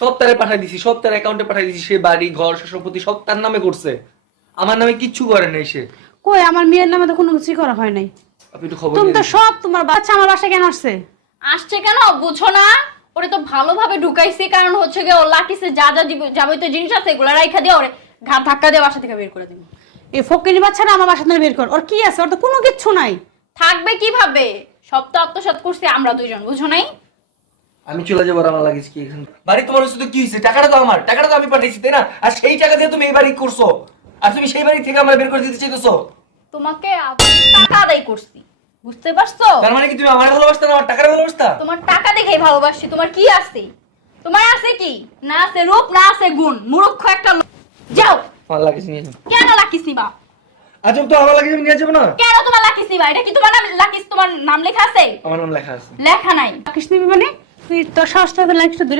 সব তারে পাঠাই দিছি, সব তার অ্যাকাউন্টে পাঠাই দিছি। সে বাড়ি ঘর সম্পত্তি সব তার নামে করছে, আমার নামে কিচ্ছু করে নাই সে। কই আমার মেয়ের নামে তো কোনো কিছুই করা হয় নাই। আপনি একটু খবর তুমি নিয়ে তো দেখুন। সব তোমার বাচ্চা আমার বাসায় কেন আসছে? আসছে কেন বুঝো না? ওরে তো ভালোভাবে ঢুকাইছি, কারণ হচ্ছে গিয়ে ও লাকিসে যা যা যাবতীয় জিনিস আছে এগুলো রাইখা দিয়ে ওরে ঘাট ধাক্কা দিয়ে বাসা থেকে বের করে দিন। এই ফকিনি বাচ্চাটা আমার বাসা থেকে বের কর। ওর কি আছে? ওর তো কোনো কিচ্ছু নাই। থাকবে কিভাবে? সব তো আত্মসাৎ করছি আমরা দুইজন, বুঝো নাই? আমি চলে যাবো, আর আমার লাগিস কি এখানে? বাড়ি তোমার হচ্ছে তো কি হয়েছে? টাকাটা তো আমার, টাকাটা তো আমি পাঠিয়েছি তাই না? আর সেই টাকা দিয়ে তুমি এই বাড়ি করছো, আর তুমি সেই বাড়ি থেকে আমার বের করে দিতে চাইতেছো। তোমাকে টাকা আদায় করছি, বুঝতে পারছো? তার মানে কি তুমি আমার ভালোবাসতা না আমার টাকার ভালোবাসতা? তোমার টাকা দেখেই ভালোবাসি। তোমার কি আছে? তোমার আছে কি? না আছে রূপ, না আছে গুণ, মূর্খ একটা লোক। যাও। আমার লাগিস নিয়ে যাও। কেন লাকিস নিবা? আজব তো, আমার লাগিস আমি নিয়ে যাবো না? কেন তোমার লাকিস নিবা? এটা কি তোমার নাম লাকিস? তোমার নাম লেখা আছে? আমার নাম লেখা আছে। লেখা নাই। রাখিস নিবি মানে? তুই তোর সাহসটা লাগছে দূরে